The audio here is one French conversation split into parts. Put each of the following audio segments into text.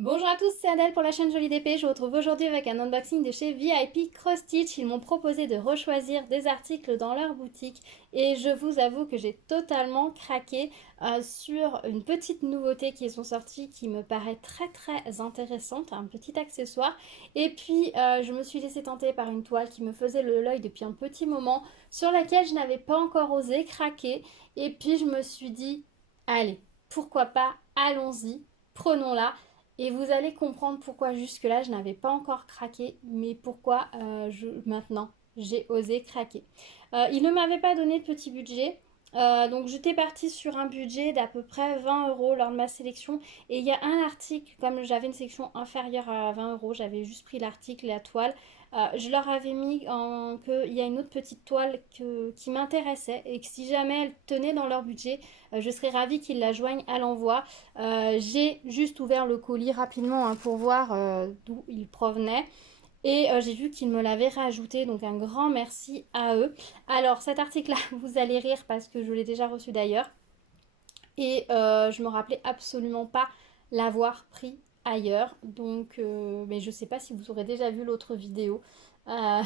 Bonjour à tous, c'est Adèle pour la chaîne Jolie d'épée. Je vous retrouve aujourd'hui avec un unboxing de chez VIP Cross Stitch. Ils m'ont proposé de rechoisir des articles dans leur boutique et je vous avoue que j'ai totalement craqué sur une petite nouveauté qui sont sorties qui me paraît très intéressante, un petit accessoire. Et puis je me suis laissée tenter par une toile qui me faisait l'œil depuis un petit moment, sur laquelle je n'avais pas encore osé craquer. Et puis je me suis dit, allez, pourquoi pas, allons-y, prenons-la. Et vous allez comprendre pourquoi jusque-là je n'avais pas encore craqué, mais pourquoi maintenant j'ai osé craquer. Il ne m'avait pas donné de petit budget, donc j'étais partie sur un budget d'à peu près 20 euros lors de ma sélection. Et il y a un article, comme j'avais une sélection inférieure à 20 euros, j'avais juste pris l'article et la toile. Je leur avais mis qu'il y a une autre petite toile qui m'intéressait et que si jamais elle tenait dans leur budget, je serais ravie qu'ils la joignent à l'envoi. J'ai juste ouvert le colis rapidement pour voir d'où il provenait. Et j'ai vu qu'ils me l'avaient rajouté, donc un grand merci à eux. Alors cet article-là, vous allez rire parce que je l'ai déjà reçu d'ailleurs. Et je me rappelais absolument pas l'avoir pris ailleurs. Donc, mais je sais pas si vous aurez déjà vu l'autre vidéo euh,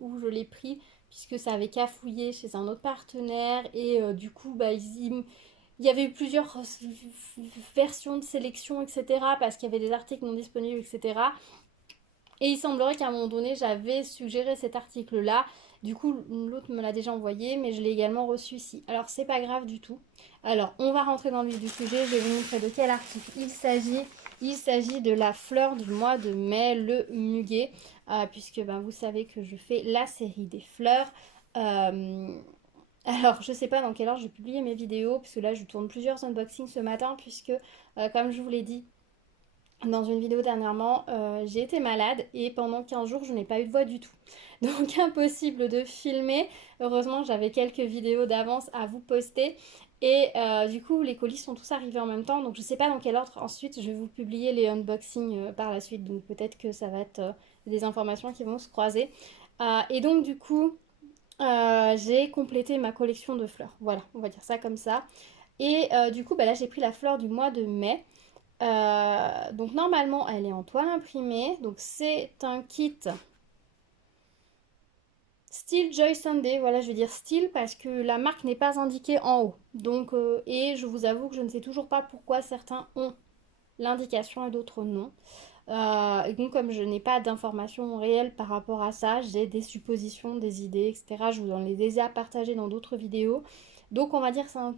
où je l'ai pris, puisque ça avait cafouillé chez un autre partenaire. Et du coup, bah, il y avait eu plusieurs versions de sélection, etc. Parce qu'il y avait des articles non disponibles, etc. Et il semblerait qu'à un moment donné, j'avais suggéré cet article-là. Du coup, l'autre me l'a déjà envoyé, mais je l'ai également reçu ici. Alors, c'est pas grave du tout. Alors, on va rentrer dans le vif du sujet. Je vais vous montrer de quel article il s'agit. Il s'agit de la fleur du mois de mai, le muguet, puisque ben, vous savez que je fais la série des fleurs. Euh, alors, je sais pas dans quelle heure je vais publier mes vidéos, parce que là, je tourne plusieurs unboxings ce matin, puisque, comme je vous l'ai dit, dans une vidéo dernièrement, j'ai été malade et pendant 15 jours, je n'ai pas eu de voix du tout. Donc impossible de filmer. Heureusement, j'avais quelques vidéos d'avance à vous poster. Et du coup, les colis sont tous arrivés en même temps. Donc je ne sais pas dans quel ordre ensuite je vais vous publier les unboxings par la suite. Donc peut-être que ça va être des informations qui vont se croiser. Et donc du coup, j'ai complété ma collection de fleurs. Voilà, on va dire ça comme ça. Et du coup, bah là, j'ai pris la fleur du mois de mai. Donc normalement elle est en toile imprimée. Donc c'est un kit style Joy Sunday. Voilà, je veux dire style parce que la marque n'est pas indiquée en haut. Donc et je vous avoue que je ne sais toujours pas pourquoi certains ont l'indication et d'autres non. Et donc comme je n'ai pas d'informations réelles par rapport à ça, j'ai des suppositions, des idées, etc. Je vous en ai déjà partagé dans d'autres vidéos. Donc on va dire que c'est un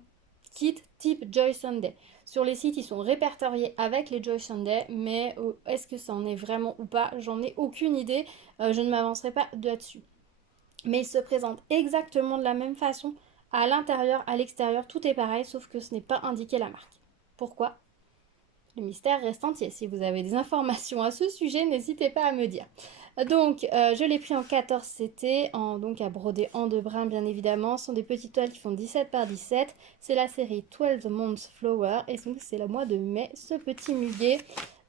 kit type Joy Sunday. Sur les sites, ils sont répertoriés avec les Joy Sunday, mais est-ce que ça en est vraiment ou pas? J'en ai aucune idée. Je ne m'avancerai pas là-dessus. Mais il se présente exactement de la même façon à l'intérieur, à l'extérieur, tout est pareil, sauf que ce n'est pas indiqué la marque. Pourquoi? Le mystère reste entier. Si vous avez des informations à ce sujet, n'hésitez pas à me dire. Donc, je l'ai pris en 14 CT, donc à broder en deux brins bien évidemment. Ce sont des petites toiles qui font 17 par 17. C'est la série 12 Months Flower et donc c'est le mois de mai, ce petit muguet.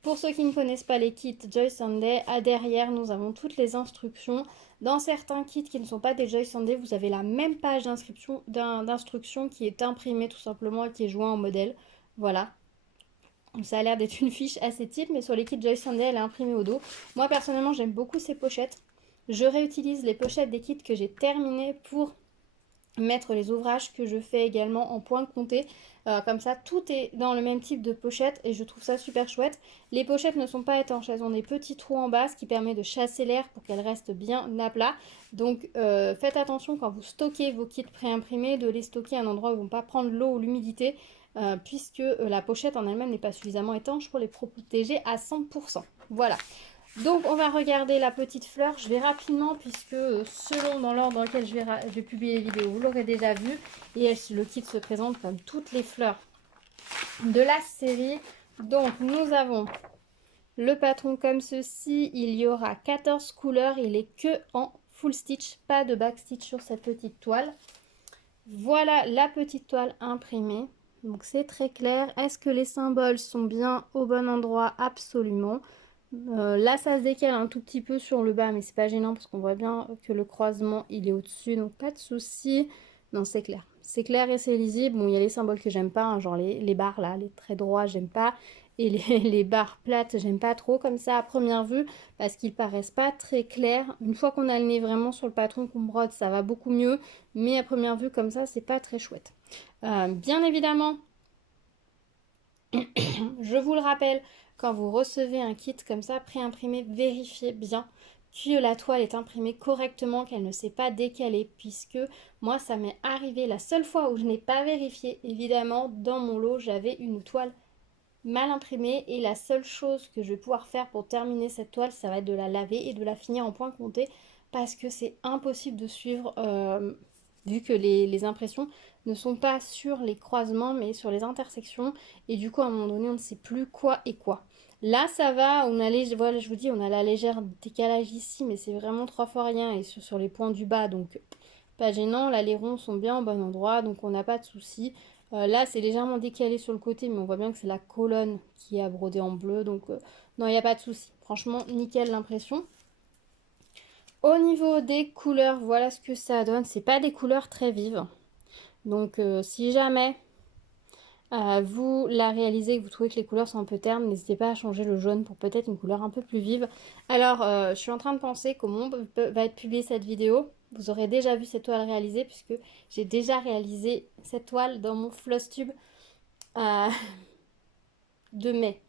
Pour ceux qui ne connaissent pas les kits Joy Sunday, à derrière nous avons toutes les instructions. Dans certains kits qui ne sont pas des Joy Sunday, vous avez la même page d'instruction qui est imprimée tout simplement et qui est joint au modèle. Voilà, ça a l'air d'être une fiche assez type, mais sur les kits Joy Sunday, elle est imprimée au dos. Moi, personnellement, j'aime beaucoup ces pochettes. Je réutilise les pochettes des kits que j'ai terminés pour mettre les ouvrages que je fais également en point compté. Comme ça, tout est dans le même type de pochette et je trouve ça super chouette. Les pochettes ne sont pas étanches, elles ont des petits trous en bas, ce qui permet de chasser l'air pour qu'elles restent bien à plat. Donc faites attention quand vous stockez vos kits préimprimés de les stocker à un endroit où ils ne vont pas prendre l'eau ou l'humidité, puisque la pochette en elle-même n'est pas suffisamment étanche pour les protéger à 100%. Voilà. Donc on va regarder la petite fleur. Je vais rapidement puisque selon dans l'ordre dans lequel je vais publier les vidéos, vous l'aurez déjà vu. Et le kit se présente comme toutes les fleurs de la série. Donc nous avons le patron comme ceci. Il y aura 14 couleurs. Il est que en full stitch, pas de back stitch sur cette petite toile. Voilà la petite toile imprimée. Donc c'est très clair. Est-ce que les symboles sont bien au bon endroit? Absolument. Là ça se décale un tout petit peu sur le bas, mais c'est pas gênant parce qu'on voit bien que le croisement il est au-dessus, donc pas de souci. Non, c'est clair. C'est clair et c'est lisible. Bon, il y a les symboles que j'aime pas, hein, genre les barres là, les traits droits, j'aime pas. Et les barres plates, j'aime pas trop comme ça à première vue parce qu'ils paraissent pas très clairs. Une fois qu'on a le nez vraiment sur le patron qu'on brode, ça va beaucoup mieux. Mais à première vue comme ça, c'est pas très chouette. Bien évidemment, je vous le rappelle, quand vous recevez un kit comme ça, pré-imprimé, vérifiez bien que la toile est imprimée correctement, qu'elle ne s'est pas décalée, puisque moi, ça m'est arrivé la seule fois où je n'ai pas vérifié. Évidemment, dans mon lot, j'avais une toile mal imprimée et la seule chose que je vais pouvoir faire pour terminer cette toile, ça va être de la laver et de la finir en point compté, parce que c'est impossible de suivre, vu que les impressions ne sont pas sur les croisements mais sur les intersections, et du coup à un moment donné on ne sait plus quoi et quoi. Là ça va, on a voilà, je vous dis, on a la légère décalage ici, mais c'est vraiment 3 fois rien, et sur les points du bas, donc pas gênant. Là les ronds sont bien au bon endroit, donc on n'a pas de souci. Là c'est légèrement décalé sur le côté, mais on voit bien que c'est la colonne qui est brodée en bleu, donc non, il n'y a pas de souci. Franchement nickel l'impression. Au niveau des couleurs, voilà ce que ça donne. C'est pas des couleurs très vives. Donc si jamais vous la réalisez et que vous trouvez que les couleurs sont un peu ternes, n'hésitez pas à changer le jaune pour peut-être une couleur un peu plus vive. Alors je suis en train de penser qu'au moment où va être publiée cette vidéo, vous aurez déjà vu cette toile réalisée, puisque j'ai déjà réalisé cette toile dans mon Flosstube de mai.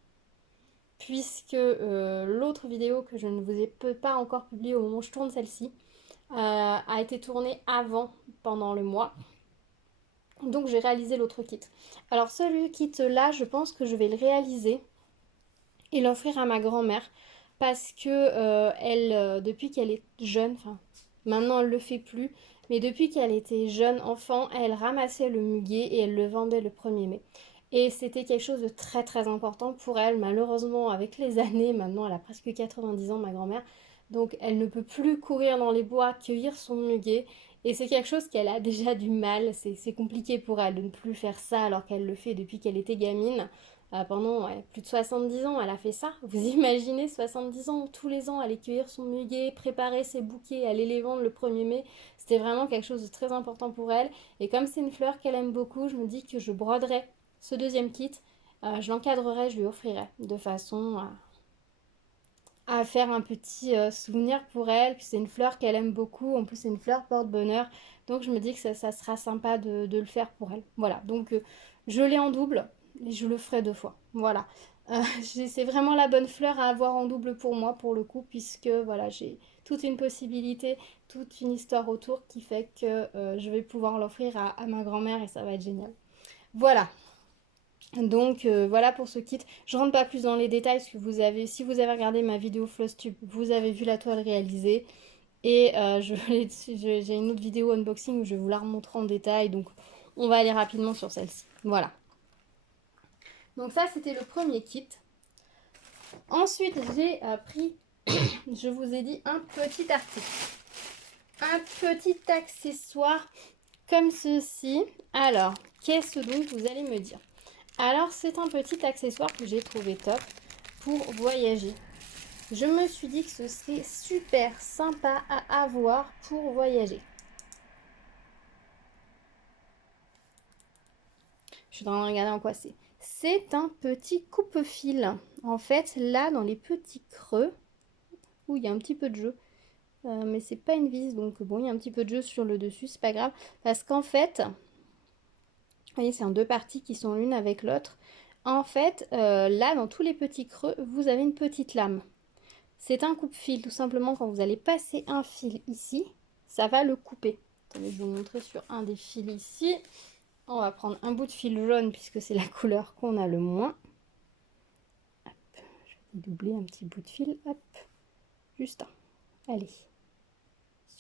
Puisque l'autre vidéo que je ne vous ai pas encore publiée au moment où je tourne celle-ci a été tournée avant, pendant le mois. Donc j'ai réalisé l'autre kit. Alors celui kit là, je pense que je vais le réaliser et l'offrir à ma grand-mère, parce que depuis qu'elle est jeune, enfin maintenant elle le fait plus, mais depuis qu'elle était jeune enfant, elle ramassait le muguet et elle le vendait le 1er mai. Et c'était quelque chose de très très important pour elle. Malheureusement, avec les années, maintenant elle a presque 90 ans, ma grand-mère, donc elle ne peut plus courir dans les bois, cueillir son muguet. Et c'est quelque chose qu'elle a déjà du mal, c'est compliqué pour elle de ne plus faire ça alors qu'elle le fait depuis qu'elle était gamine. Pendant plus de 70 ans, elle a fait ça. Vous imaginez 70 ans, tous les ans, aller cueillir son muguet, préparer ses bouquets, aller les vendre le 1er mai. C'était vraiment quelque chose de très important pour elle. Et comme c'est une fleur qu'elle aime beaucoup, je me dis que je broderai ce deuxième kit. Je l'encadrerai, je lui offrirai de façon à faire un petit souvenir pour elle. Puis c'est une fleur qu'elle aime beaucoup. En plus, c'est une fleur porte-bonheur. Donc je me dis que ça sera sympa de le faire pour elle. Voilà, donc je l'ai en double. Et je le ferai 2 fois. Voilà. C'est vraiment la bonne fleur à avoir en double pour moi, pour le coup, puisque voilà, j'ai toute une possibilité, toute une histoire autour qui fait que je vais pouvoir l'offrir à ma grand-mère et ça va être génial. Voilà. Donc voilà pour ce kit. Je rentre pas plus dans les détails parce que si vous avez regardé ma vidéo Flosstube, vous avez vu la toile réalisée. Et j'ai une autre vidéo unboxing où je vais vous la remontrer en détail. Donc on va aller rapidement sur celle-ci. Voilà. Donc ça, c'était le premier kit. Ensuite, j'ai pris, je vous ai dit, un petit article. Un petit accessoire comme ceci. Alors, qu'est-ce donc vous allez me dire? Alors, c'est un petit accessoire que j'ai trouvé top pour voyager. Je me suis dit que ce serait super sympa à avoir pour voyager. Je suis en train de regarder en quoi c'est. C'est un petit coupe-fil. En fait, là, dans les petits creux, où il y a un petit peu de jeu, mais c'est pas une vis, donc bon, il y a un petit peu de jeu sur le dessus, c'est pas grave. Parce qu'en fait, vous voyez, c'est en 2 parties qui sont l'une avec l'autre. En fait, là, dans tous les petits creux, vous avez une petite lame. C'est un coupe-fil, tout simplement, quand vous allez passer un fil ici, ça va le couper. Attendez, je vais vous montrer sur un des fils ici. On va prendre un bout de fil jaune puisque c'est la couleur qu'on a le moins. Hop, je vais doubler un petit bout de fil. Hop, juste un. Allez.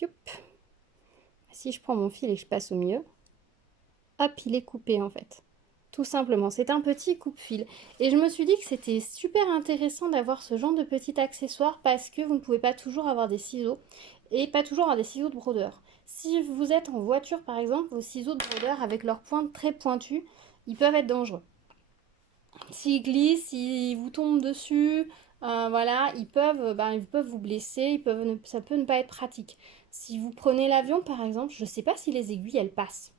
Youp. Si je prends mon fil et que je passe au milieu, hop, il est coupé en fait. Tout simplement, c'est un petit coupe-fil. Et je me suis dit que c'était super intéressant d'avoir ce genre de petit accessoire parce que vous ne pouvez pas toujours avoir des ciseaux et pas toujours avoir des ciseaux de brodeur. Si vous êtes en voiture par exemple, vos ciseaux de brodeur avec leurs pointes très pointues, ils peuvent être dangereux. S'ils glissent, s'ils vous tombent dessus, voilà, ils peuvent vous blesser, ça peut ne pas être pratique. Si vous prenez l'avion par exemple, je ne sais pas si les aiguilles elles passent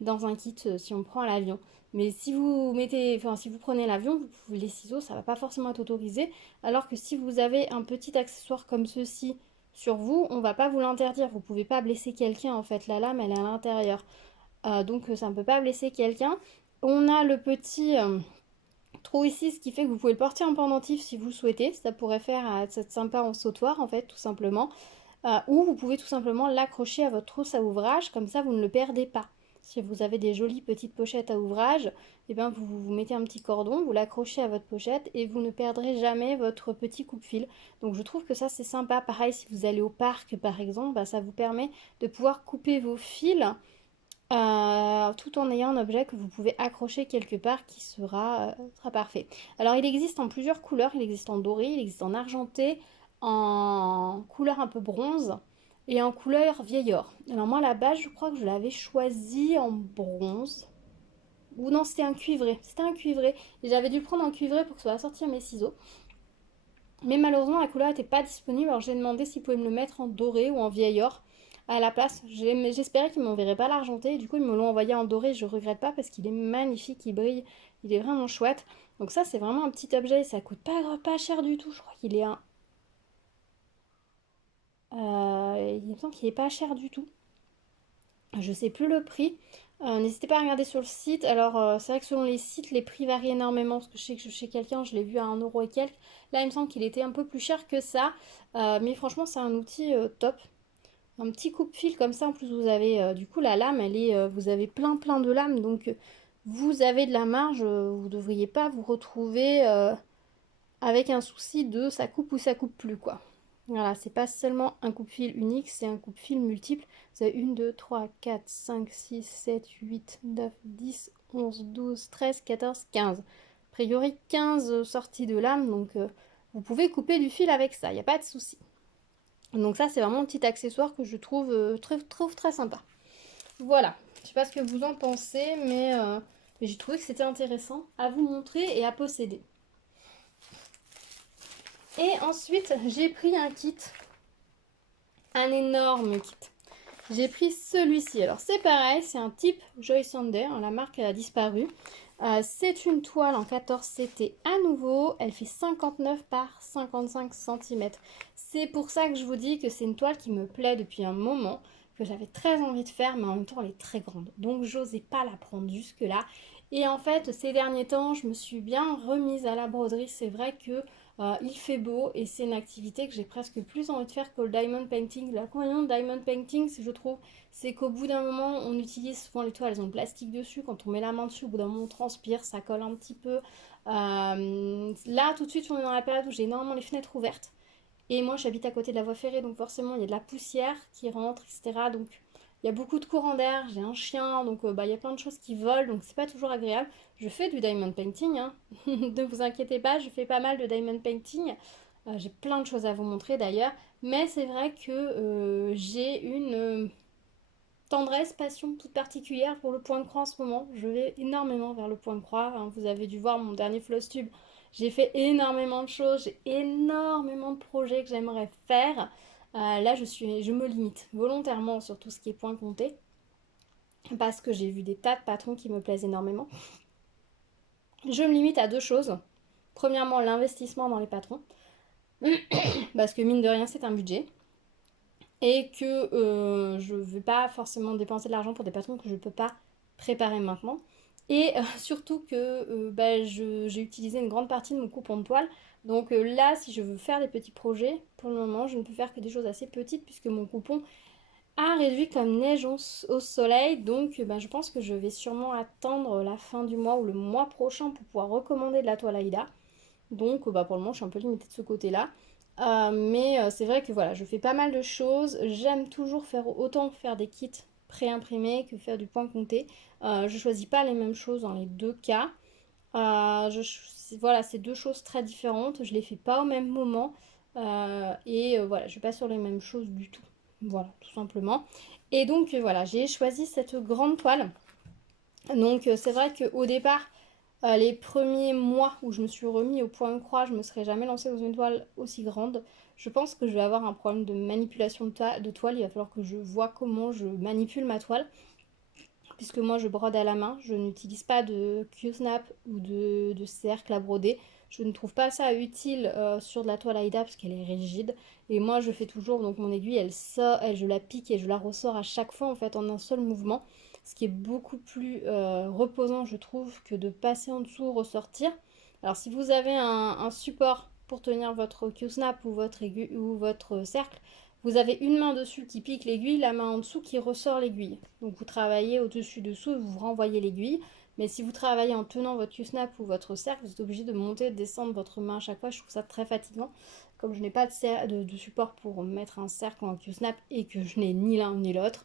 dans un kit si on prend l'avion. Mais si vous mettez, enfin si vous prenez l'avion, les ciseaux, ça va pas forcément être autorisé. Alors que si vous avez un petit accessoire comme ceci sur vous, on va pas vous l'interdire. Vous pouvez pas blesser quelqu'un en fait. La lame, elle est à l'intérieur. Donc ça ne peut pas blesser quelqu'un. On a le petit trou ici, ce qui fait que vous pouvez le porter en pendentif si vous le souhaitez. Ça pourrait faire être sympa en sautoir en fait, tout simplement. Ou vous pouvez tout simplement l'accrocher à votre trousse à ouvrage, comme ça vous ne le perdez pas. Si vous avez des jolies petites pochettes à ouvrage, et bien vous mettez un petit cordon, vous l'accrochez à votre pochette et vous ne perdrez jamais votre petit coupe-fil. Donc je trouve que ça c'est sympa. Pareil, si vous allez au parc par exemple, bah, ça vous permet de pouvoir couper vos fils tout en ayant un objet que vous pouvez accrocher quelque part qui sera parfait. Alors il existe en plusieurs couleurs, il existe en doré, il existe en argenté, en couleur un peu bronze et en couleur vieil or. Alors moi la base je crois que je l'avais choisi en bronze. Ou non c'était un cuivré. Et j'avais dû le prendre en cuivré pour que ça soit assorti à mes ciseaux. Mais malheureusement, la couleur n'était pas disponible, alors j'ai demandé s'ils pouvaient me le mettre en doré ou en vieil or à la place. J'espérais qu'ils ne m'enverraient pas l'argenté, et du coup, ils me l'ont envoyé en doré. Je regrette pas parce qu'il est magnifique, il brille, il est vraiment chouette. Donc, ça, c'est vraiment un petit objet, ça coûte pas cher du tout. Je crois qu'il est un. Il me semble qu'il est pas cher du tout. Je sais plus le prix. N'hésitez pas à regarder sur le site. Alors, c'est vrai que selon les sites, les prix varient énormément. Parce que je sais que chez quelqu'un, je l'ai vu à 1 € et quelques. Là, il me semble qu'il était un peu plus cher que ça. Mais franchement, c'est un outil top. Un petit coupe-fil comme ça. En plus, vous avez du coup la lame, vous avez plein de lames. Donc, vous avez de la marge. Vous ne devriez pas vous retrouver avec un souci de ça coupe ou ça coupe plus, quoi. Voilà, c'est pas seulement un coupe-fil unique, c'est un coupe-fil multiple. Vous avez 1, 2, 3, 4, 5, 6, 7, 8, 9, 10, 11, 12, 13, 14, 15. A priori 15 sorties de lame, donc vous pouvez couper du fil avec ça, il n'y a pas de souci. Donc ça, c'est vraiment un petit accessoire que je trouve, très sympa. Voilà, je sais pas ce que vous en pensez, mais j'ai trouvé que c'était intéressant à vous montrer et à posséder. Et ensuite, j'ai pris un kit, un énorme kit. J'ai pris celui-ci. Alors c'est pareil, c'est un type Joy Sander, hein, la marque a disparu. C'est une toile en 14 CT à nouveau, elle fait 59 par 55 cm. C'est pour ça que je vous dis que c'est une toile qui me plaît depuis un moment, que j'avais très envie de faire, mais en même temps elle est très grande. Donc j'osais pas la prendre jusque là. Et en fait, ces derniers temps, je me suis bien remise à la broderie. C'est vrai que il fait beau et c'est une activité que j'ai presque plus envie de faire que le diamond painting. L'inconvénient de diamond painting, je trouve, c'est qu'au bout d'un moment, on utilise souvent les toiles, elles ont le plastique dessus. Quand on met la main dessus, au bout d'un moment, on transpire, ça colle un petit peu. Là, tout de suite, on est dans la période où j'ai énormément les fenêtres ouvertes. Et moi, j'habite à côté de la voie ferrée, donc forcément, il y a de la poussière qui rentre, etc. Donc, il y a beaucoup de courants d'air. J'ai un chien, donc il y a plein de choses qui volent, donc c'est pas toujours agréable. Je fais du diamond painting, hein. Ne vous inquiétez pas, je fais pas mal de diamond painting. J'ai plein de choses à vous montrer d'ailleurs. Mais c'est vrai que j'ai une tendresse, passion toute particulière pour le point de croix en ce moment. Je vais énormément vers le point de croix, hein. Vous avez dû voir mon dernier floss tube. J'ai fait énormément de choses, j'ai énormément de projets que j'aimerais faire. Là, je me limite volontairement sur tout ce qui est point compté parce que j'ai vu des tas de patrons qui me plaisent énormément. Je me limite à deux choses. Premièrement, l'investissement dans les patrons, parce que mine de rien, c'est un budget. Et que je ne veux pas forcément dépenser de l'argent pour des patrons que je ne peux pas préparer maintenant. Et surtout que j'ai utilisé une grande partie de mon coupon de toile. Donc là, si je veux faire des petits projets, pour le moment, je ne peux faire que des choses assez petites puisque mon coupon a réduit comme neige au soleil. Donc je pense que je vais sûrement attendre la fin du mois ou le mois prochain pour pouvoir recommander de la toile Aïda. Donc pour le moment, je suis un peu limitée de ce côté-là. Mais c'est vrai que voilà, je fais pas mal de choses. J'aime toujours autant faire des kits pré-imprimés que faire du point compté. Je choisis pas les mêmes choses dans les deux cas. Voilà, c'est deux choses très différentes. Je les fais pas au même moment. Voilà, je suis pas sur les mêmes choses du tout. Voilà, tout simplement. Et donc voilà, j'ai choisi cette grande toile. Donc c'est vrai qu'au départ, les premiers mois où je me suis remis au point de croix, je me serais jamais lancée dans une toile aussi grande. Je pense que je vais avoir un problème de manipulation de toile. Il va falloir que je vois comment je manipule ma toile puisque moi je brode à la main, je n'utilise pas de Q-snap ou de cercle à broder. Je ne trouve pas ça utile sur de la toile Aïda parce qu'elle est rigide. Et moi je fais toujours, donc mon aiguille elle sort, je la pique et je la ressors à chaque fois en fait en un seul mouvement. Ce qui est beaucoup plus reposant je trouve que de passer en dessous, ressortir. Alors si vous avez un support pour tenir votre Q-snap ou votre aiguille ou votre cercle, vous avez une main dessus qui pique l'aiguille, la main en dessous qui ressort l'aiguille. Donc vous travaillez au-dessus dessous et vous renvoyez l'aiguille. Mais si vous travaillez en tenant votre Q-snap ou votre cercle, vous êtes obligé de monter et de descendre votre main à chaque fois. Je trouve ça très fatigant. Comme je n'ai pas de support pour mettre un cercle ou un Q-snap et que je n'ai ni l'un ni l'autre,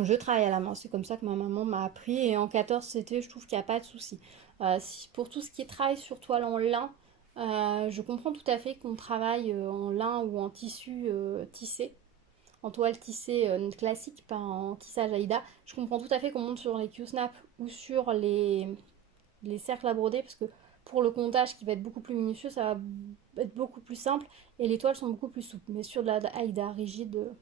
je travaille à la main. C'est comme ça que ma maman m'a appris. Et en 14 CT, je trouve qu'il n'y a pas de souci. Pour tout ce qui est travail sur toile en lin, je comprends tout à fait qu'on travaille en lin ou en tissu tissé, en toile tissée classique, pas en tissage Aïda. Je comprends tout à fait qu'on monte sur les Q-snap ou sur les cercles à broder parce que pour le comptage qui va être beaucoup plus minutieux, ça va être beaucoup plus simple et les toiles sont beaucoup plus souples. Mais sur de la Aïda rigide,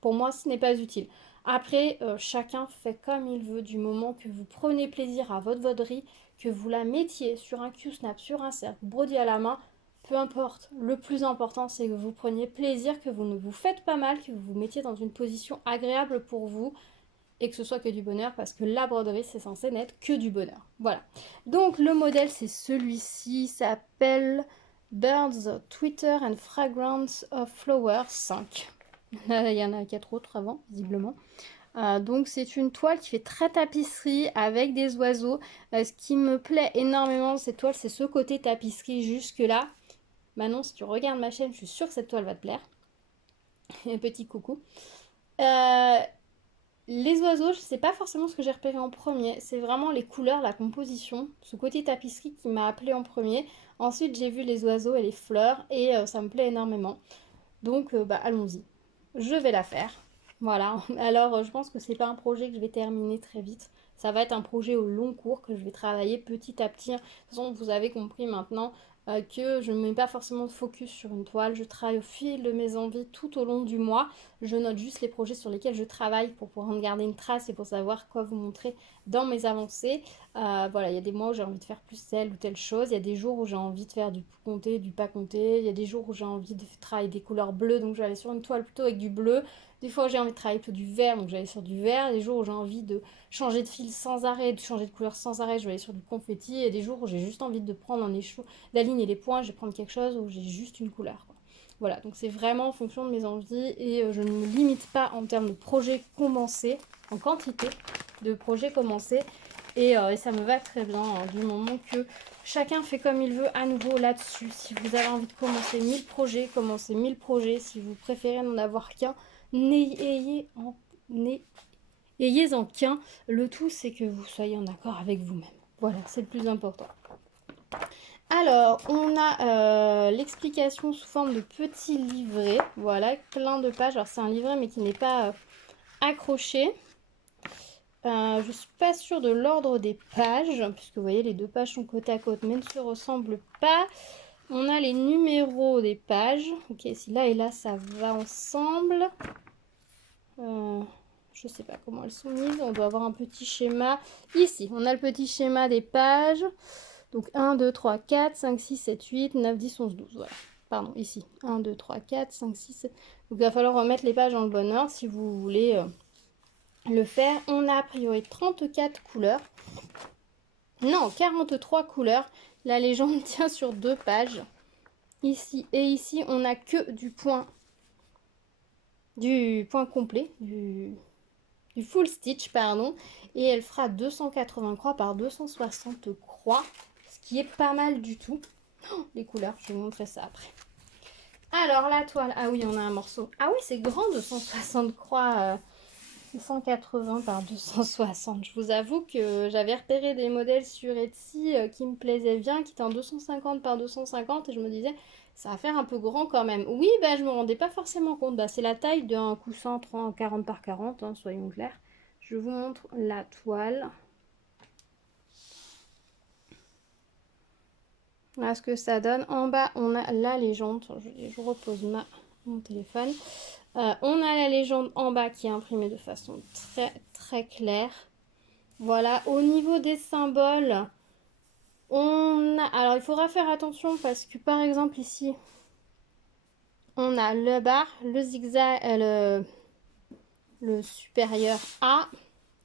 pour moi, ce n'est pas utile. Après, chacun fait comme il veut du moment que vous prenez plaisir à votre broderie, que vous la mettiez sur un Q-snap, sur un cercle, brodiez à la main, peu importe. Le plus important, c'est que vous preniez plaisir, que vous ne vous faites pas mal, que vous vous mettiez dans une position agréable pour vous et que ce soit que du bonheur parce que la broderie, c'est censé n'être que du bonheur. Voilà. Donc, le modèle, c'est celui-ci, s'appelle Birds, Twitter and Fragrance of Flowers 5. Il y en a 4 autres avant, visiblement. Donc c'est une toile qui fait très tapisserie avec des oiseaux. Ce qui me plaît énormément de cette toile, c'est ce côté tapisserie jusque là. Manon, si tu regardes ma chaîne, je suis sûre que cette toile va te plaire. Un petit coucou. Les oiseaux, je sais pas forcément ce que j'ai repéré en premier. C'est vraiment les couleurs, la composition, ce côté tapisserie qui m'a appelé en premier. Ensuite, j'ai vu les oiseaux et les fleurs et ça me plaît énormément. Donc, allons-y. Je vais la faire. Voilà. Alors, je pense que c'est pas un projet que je vais terminer très vite. Ça va être un projet au long cours que je vais travailler petit à petit. De toute façon, vous avez compris maintenant que je ne mets pas forcément de focus sur une toile. Je travaille au fil de mes envies tout au long du mois. Je note juste les projets sur lesquels je travaille pour pouvoir en garder une trace et pour savoir quoi vous montrer dans mes avancées. Voilà, il y a des mois où j'ai envie de faire plus telle ou telle chose. Il y a des jours où j'ai envie de faire du compté, du pas compté. Il y a des jours où j'ai envie de travailler des couleurs bleues, donc je vais aller sur une toile plutôt avec du bleu. Des fois, j'ai envie de travailler plutôt du vert, donc je vais aller sur du vert. Des jours où j'ai envie de changer de fil sans arrêt, de changer de couleur sans arrêt, je vais aller sur du confetti. Et des jours où j'ai juste envie de prendre un échou, d'aligner les points, je vais prendre quelque chose où j'ai juste une couleur, quoi. Voilà, donc c'est vraiment en fonction de mes envies et je ne me limite pas en termes de projets commencés, en quantité de projets commencés. Et ça me va très bien du moment que chacun fait comme il veut à nouveau là-dessus. Si vous avez envie de commencer 1000 projets, commencez 1000 projets. Si vous préférez n'en avoir qu'un, ayez en qu'un. Le tout, c'est que vous soyez en accord avec vous-même. Voilà, c'est le plus important. Alors, on a l'explication sous forme de petits livrets. Voilà, plein de pages. Alors, c'est un livret, mais qui n'est pas accroché. Je ne suis pas sûre de l'ordre des pages, puisque vous voyez, les deux pages sont côte à côte, mais ne se ressemblent pas. On a les numéros des pages. Ok, si là et là, ça va ensemble. Je ne sais pas comment elles sont mises. On doit avoir un petit schéma. Ici, on a le petit schéma des pages. Donc 1, 2, 3, 4, 5, 6, 7, 8, 9, 10, 11, 12. Voilà. Pardon, ici. 1, 2, 3, 4, 5, 6, 7. Donc il va falloir remettre les pages dans le bon ordre si vous voulez le faire. On a a priori 34 couleurs. Non, 43 couleurs. La légende tient sur 2 pages. Ici et ici, on n'a que du point complet, du full stitch, pardon. Et elle fera 280 croix par 260 croix, ce qui est pas mal du tout. Oh, les couleurs, je vais vous montrer ça après. Alors, la toile. Ah oui, on a un morceau. Ah oui, c'est grand, 260 croix. 180 par 260. Je vous avoue que j'avais repéré des modèles sur Etsy qui me plaisaient bien, qui étaient en 250 par 250 et je me disais, ça va faire un peu grand quand même. Oui, bah, je me rendais pas forcément compte. Bah, c'est la taille d'un coussin 40 par 40, hein, soyons clairs. Je vous montre la toile. Voilà ce que ça donne. En bas, on a la légende. Je repose mon téléphone. On a la légende en bas qui est imprimée de façon très très claire. Voilà, au niveau des symboles, alors il faudra faire attention parce que par exemple ici, on a le bar, le zigzag, le supérieur A,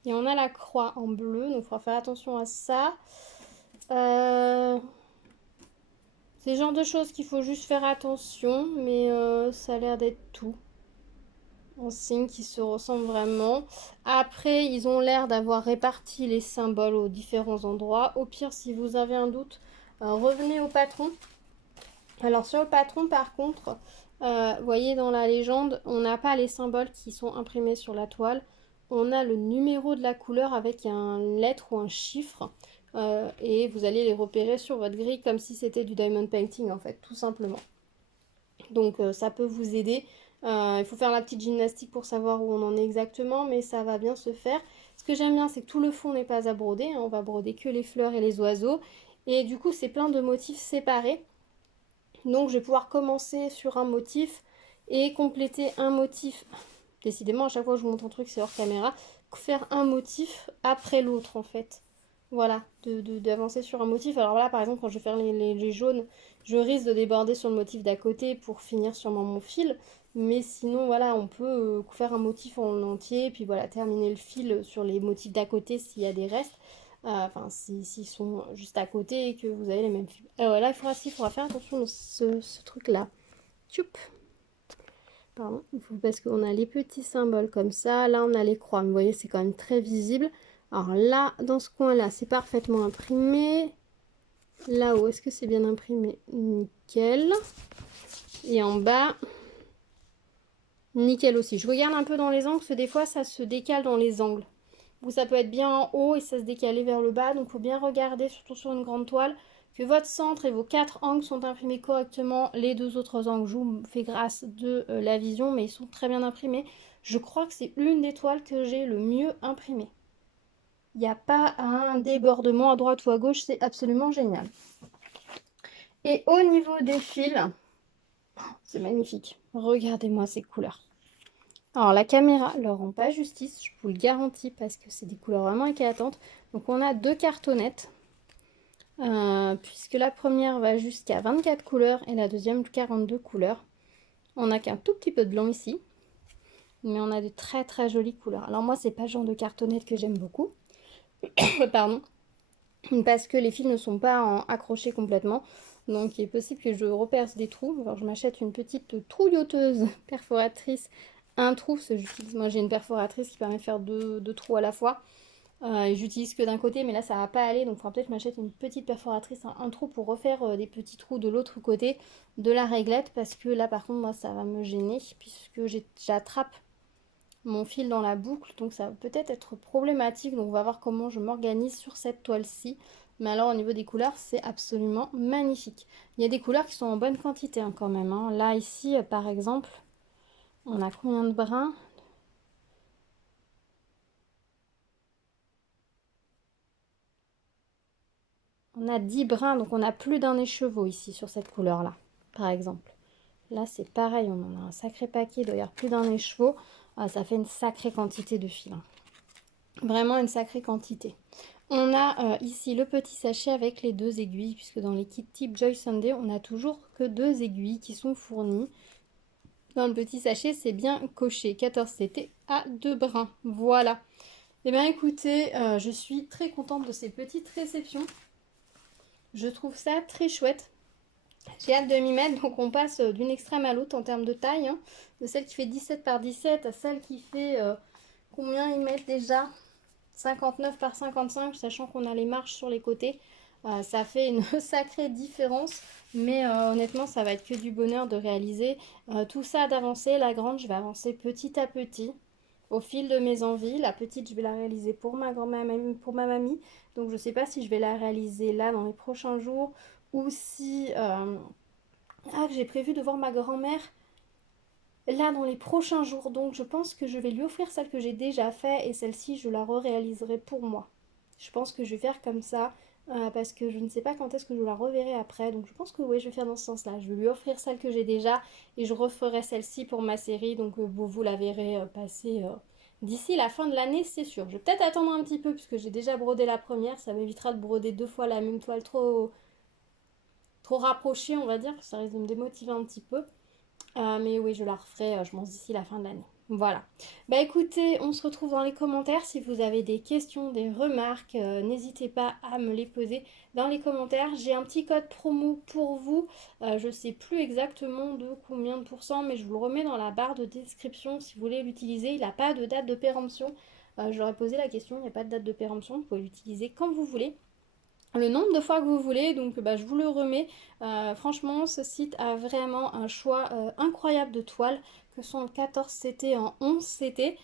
et on a la croix en bleu, donc il faudra faire attention à ça. C'est le genre de choses qu'il faut juste faire attention, mais ça a l'air d'être tout. En signes qui se ressemblent vraiment. Après, ils ont l'air d'avoir réparti les symboles aux différents endroits. Au pire, si vous avez un doute, revenez au patron. Alors sur le patron, par contre, vous voyez dans la légende, on n'a pas les symboles qui sont imprimés sur la toile. On a le numéro de la couleur avec une lettre ou un chiffre. Et vous allez les repérer sur votre grille comme si c'était du diamond painting en fait, tout simplement. Donc ça peut vous aider. Il faut faire la petite gymnastique pour savoir où on en est exactement, mais ça va bien se faire. Ce que j'aime bien, c'est que tout le fond n'est pas à broder, hein. On va broder que les fleurs et les oiseaux. Et du coup, c'est plein de motifs séparés. Donc je vais pouvoir commencer sur un motif et compléter un motif. Décidément, à chaque fois que je vous montre un truc, c'est hors caméra. Faire un motif après l'autre, en fait. Voilà, d'avancer sur un motif. Alors là, par exemple, quand je vais faire les jaunes, je risque de déborder sur le motif d'à côté pour finir sûrement mon fil. Mais sinon, voilà, on peut faire un motif en entier, puis voilà, terminer le fil sur les motifs d'à côté s'il y a des restes. Enfin, s'ils sont juste à côté et que vous avez les mêmes fils. Alors là, il faudra faire attention à ce truc-là. Tchoup! Pardon, parce qu'on a les petits symboles comme ça. Là, on a les croix. Vous voyez, c'est quand même très visible. Alors là, dans ce coin-là, c'est parfaitement imprimé. Là-haut, est-ce que c'est bien imprimé? Nickel. Et en bas, nickel aussi. Je regarde un peu dans les angles, parce que des fois, ça se décale dans les angles. Ou ça peut être bien en haut et ça se décaler vers le bas. Donc, il faut bien regarder, surtout sur une grande toile, que votre centre et vos 4 angles sont imprimés correctement. Les 2 autres angles, je vous fais grâce de la vision, mais ils sont très bien imprimés. Je crois que c'est l'une des toiles que j'ai le mieux imprimée. Il n'y a pas un débordement à droite ou à gauche, c'est absolument génial. Et au niveau des fils, c'est magnifique. Regardez-moi ces couleurs. Alors la caméra leur rend pas justice, je vous le garantis, parce que c'est des couleurs vraiment éclatantes. Donc on a 2 cartonnettes, puisque la première va jusqu'à 24 couleurs et la deuxième 42 couleurs. On n'a qu'un tout petit peu de blanc ici, mais on a de très très jolies couleurs. Alors moi c'est pas le genre de cartonnette que j'aime beaucoup, pardon, parce que les fils ne sont pas accrochés complètement. Donc il est possible que je reperce des trous. Alors je m'achète une petite trouilloteuse perforatrice, un trou, parce que moi j'ai une perforatrice qui permet de faire deux trous à la fois. J'utilise que d'un côté, mais là ça va pas aller, donc il faudra peut-être que je m'achète une petite perforatrice, un trou pour refaire des petits trous de l'autre côté de la réglette, parce que là par contre moi ça va me gêner, puisque j'attrape mon fil dans la boucle, donc ça va peut-être être problématique. Donc on va voir comment je m'organise sur cette toile-ci. Mais alors au niveau des couleurs, c'est absolument magnifique. Il y a des couleurs qui sont en bonne quantité hein, quand même, hein. Là ici par exemple, on a combien de brins? On a 10 brins, donc on a plus d'un écheveau ici sur cette couleur-là, par exemple. Là c'est pareil, on en a un sacré paquet, il doit y avoir plus d'un écheveau. Ah, ça fait une sacrée quantité de fil, hein. Vraiment une sacrée quantité. On a ici le petit sachet avec les 2 aiguilles, puisque dans les kits type Joy Sunday, on n'a toujours que 2 aiguilles qui sont fournies. Dans le petit sachet, c'est bien coché, 14 CT à 2 brins. Voilà. Et bien écoutez, je suis très contente de ces petites réceptions. Je trouve ça très chouette. J'ai hâte de m'y mettre, donc on passe d'une extrême à l'autre en termes de taille, hein, de celle qui fait 17 par 17 à celle qui fait, combien ils mettent déjà, 59 par 55, sachant qu'on a les marches sur les côtés. Ça fait une sacrée différence, mais honnêtement ça va être que du bonheur de réaliser tout ça, d'avancer. La grande, je vais avancer petit à petit au fil de mes envies. La petite, je vais la réaliser pour ma grand-mère, pour ma mamie, donc je sais pas si je vais la réaliser là dans les prochains jours, ou si j'ai prévu de voir ma grand-mère là dans les prochains jours. Donc je pense que je vais lui offrir celle que j'ai déjà fait, et celle-ci je la réaliserai pour moi. Je pense que je vais faire comme ça, parce que je ne sais pas quand est-ce que je la reverrai après. Donc je pense que oui, je vais faire dans ce sens-là. Je vais lui offrir celle que j'ai déjà et je referai celle-ci pour ma série. Donc vous la verrez passer d'ici la fin de l'année, c'est sûr. Je vais peut-être attendre un petit peu puisque j'ai déjà brodé la première, ça m'évitera de broder 2 fois la même toile trop rapprochée, on va dire, ça risque de me démotiver un petit peu. Mais oui, je la referai, je pense, d'ici la fin de l'année. Voilà. Bah écoutez, on se retrouve dans les commentaires. Si vous avez des questions, des remarques, n'hésitez pas à me les poser dans les commentaires. J'ai un petit code promo pour vous. Je ne sais plus exactement de combien de pourcents, mais je vous le remets dans la barre de description si vous voulez l'utiliser. Il n'a pas de date de péremption. Je leur ai posé la question, il n'y a pas de date de péremption. Vous pouvez l'utiliser quand vous voulez, le nombre de fois que vous voulez, donc bah, je vous le remets. Franchement, ce site a vraiment un choix incroyable de toiles, que ce soit en 14 CT, en 11 CT.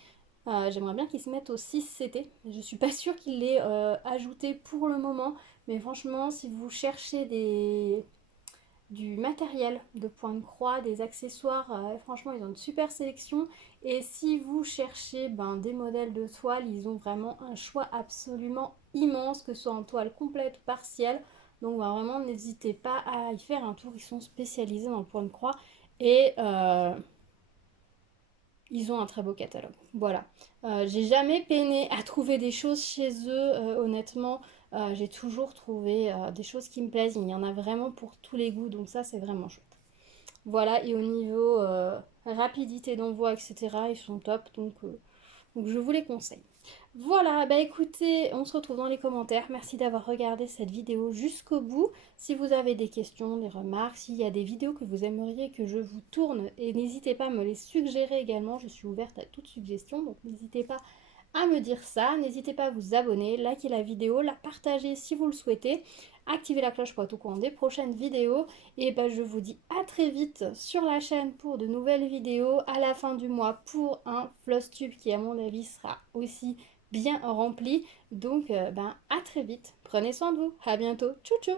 J'aimerais bien qu'ils se mettent au 6 CT. Je suis pas sûre qu'ils l'aient ajouté pour le moment, mais franchement, si vous cherchez du matériel de point de croix, des accessoires, franchement ils ont une super sélection, et si vous cherchez des modèles de toile, ils ont vraiment un choix absolument immense, que ce soit en toile complète ou partielle, donc vraiment n'hésitez pas à y faire un tour, ils sont spécialisés dans le point de croix et ils ont un très beau catalogue. Voilà. J'ai jamais peiné à trouver des choses chez eux, honnêtement. J'ai toujours trouvé des choses qui me plaisent. Il y en a vraiment pour tous les goûts, donc ça, c'est vraiment chouette. Voilà, et au niveau rapidité d'envoi, etc., ils sont top, donc je vous les conseille. Voilà, bah écoutez, on se retrouve dans les commentaires. Merci d'avoir regardé cette vidéo jusqu'au bout. Si vous avez des questions, des remarques, s'il y a des vidéos que vous aimeriez que je vous tourne, et n'hésitez pas à me les suggérer également. Je suis ouverte à toute suggestion, donc n'hésitez pas à me dire ça. N'hésitez pas à vous abonner, liker la vidéo, la partager si vous le souhaitez. Activez la cloche pour être au courant des prochaines vidéos. Et bah, je vous dis à très vite sur la chaîne pour de nouvelles vidéos. À la fin du mois pour un floss tube qui, à mon avis, sera aussi bien rempli. Donc, à très vite. Prenez soin de vous. À bientôt. Tchou tchou.